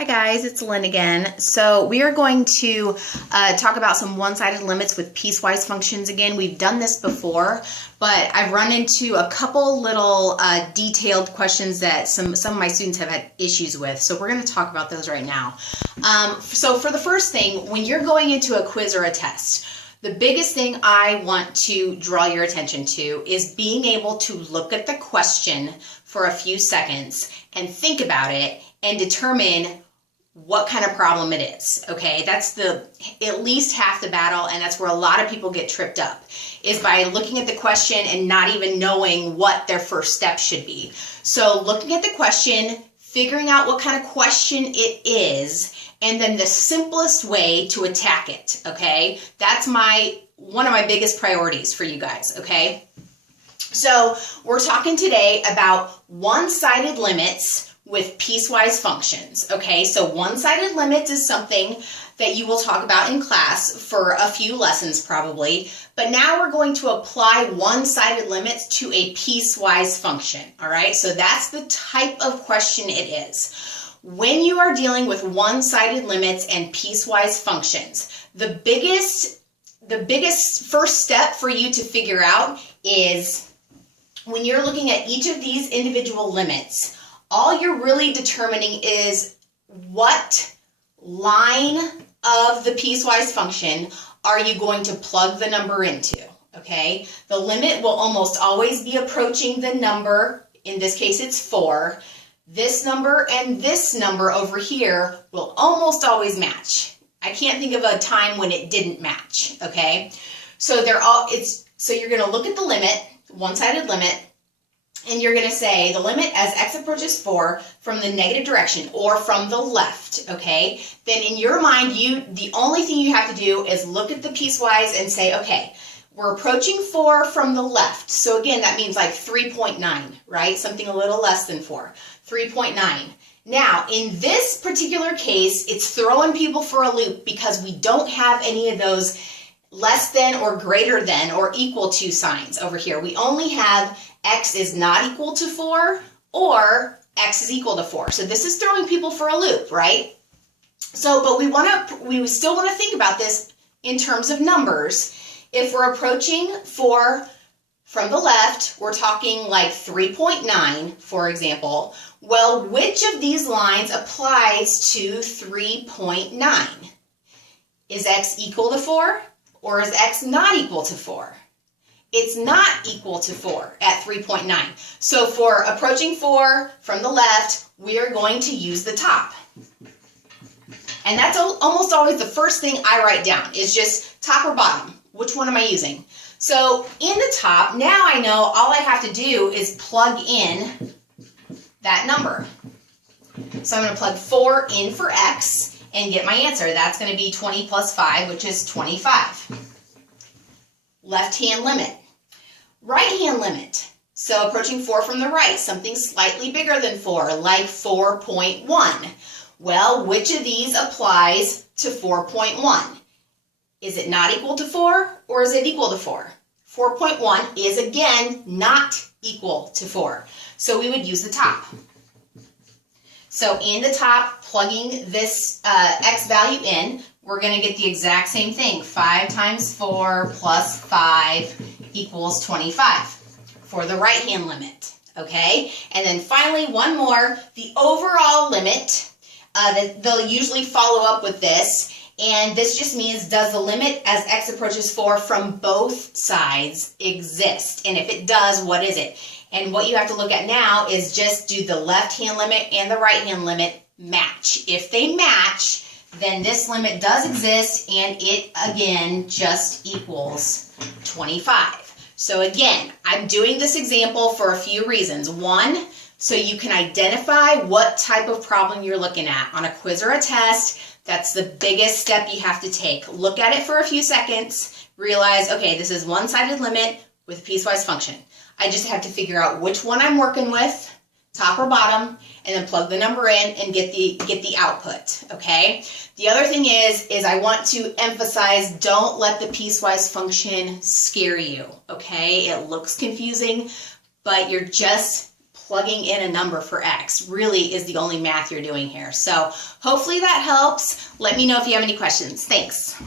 Hi guys, it's Lynn again. So we are going to talk about some one-sided limits with piecewise functions again. We've done this before, but I've run into a couple little detailed questions that some of my students have had issues with. So we're going to talk about those right now. So for the first thing, when you're going into a quiz or a test, the biggest thing I want to draw your attention to is being able to look at the question for a few seconds and think about it and determine what kind of problem it is. Okay, that's at least half the battle, and that's where a lot of people get tripped up, is by looking at the question and not even knowing what their first step should be. So looking at the question, figuring out what kind of question it is, and then the simplest way to attack it. Okay, that's one of my biggest priorities for you guys. Okay, so we're talking today about one-sided limits with piecewise functions. Okay, so one-sided limits is something that you will talk about in class for a few lessons probably, but now we're going to apply one-sided limits to a piecewise function. All right, so that's the type of question it is. When you are dealing with one-sided limits and piecewise functions, the biggest first step for you to figure out is when you're looking at each of these individual limits, all you're really determining is what line of the piecewise function are you going to plug the number into, okay? The limit will almost always be approaching the number. In this case, it's 4. This number and this number over here will almost always match. I can't think of a time when it didn't match, okay? So so you're going to look at the limit, one-sided limit, and you're going to say the limit as x approaches 4 from the negative direction or from the left, okay? Then in your mind, the only thing you have to do is look at the piecewise and say, okay, we're approaching 4 from the left. So again, that means like 3.9, right? Something a little less than 4, 3.9. Now, in this particular case, it's throwing people for a loop because we don't have any of those less than or greater than or equal to signs over here. We only have x is not equal to 4 or x is equal to 4. So this is throwing people for a loop, right? So, but we still want to think about this in terms of numbers. If we're approaching 4 from the left, we're talking like 3.9, for example. Well, which of these lines applies to 3.9? Is x equal to 4 or is x not equal to 4? It's not equal to 4 at 3.9. So for approaching 4 from the left, we are going to use the top. And that's almost always the first thing I write down, is just top or bottom. Which one am I using? So in the top, now I know all I have to do is plug in that number. So I'm going to plug 4 in for x and get my answer. That's going to be 20 plus 5, which is 25. Left-hand limit. Right-hand limit. So approaching 4 from the right, something slightly bigger than 4, like 4.1. Well, which of these applies to 4.1? Is it not equal to 4 or is it equal to 4? 4.1 is again not equal to 4. So we would use the top. So in the top, plugging this x value in, we're going to get the exact same thing. 5 times 4 plus 5 equals 25 for the right-hand limit, okay? And then finally, one more, the overall limit. They'll usually follow up with this, and this just means, does the limit as x approaches 4 from both sides exist? And if it does, what is it? And what you have to look at now is just, do the left-hand limit and the right-hand limit match? If they match, then this limit does exist, and it again just equals 25. So again, I'm doing this example for a few reasons. One, so you can identify what type of problem you're looking at. On a quiz or a test, that's the biggest step you have to take. Look at it for a few seconds, realize, okay, this is one-sided limit with a piecewise function. I just have to figure out which one I'm working with, top or bottom, and then plug the number in and get the output, okay? The other thing is I want to emphasize, don't let the piecewise function scare you, okay? It looks confusing, but you're just plugging in a number for x really is the only math you're doing here. So hopefully that helps. Let me know if you have any questions. Thanks.